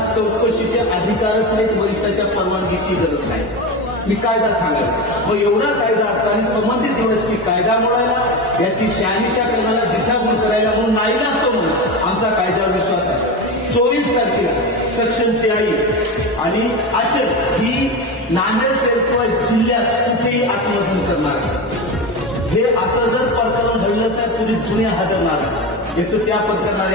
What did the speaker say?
चौकशीचे अधिकारच नाहीत, वरिष्ठाच्या परवानगीची गरज नाही. मी कायदा सांगायला मग एवढा कायदा असताना संबंधित दिवशी कायदा मोडायला याची शहानिशा करण्याला दिशाभूल करायला म्हणून नाही असतो म्हणून आमचा कायद्यावर विश्वास आहे. 24 तारखेला सक्षमची आई आणि अचल ही नांदेड शहर जिल्ह्यात कुठेही आत्महत्या करणार. हे असं जर प्रकरण घडलं तर तुझी दुनिया हादरणार. याचं त्या प्रकरणाने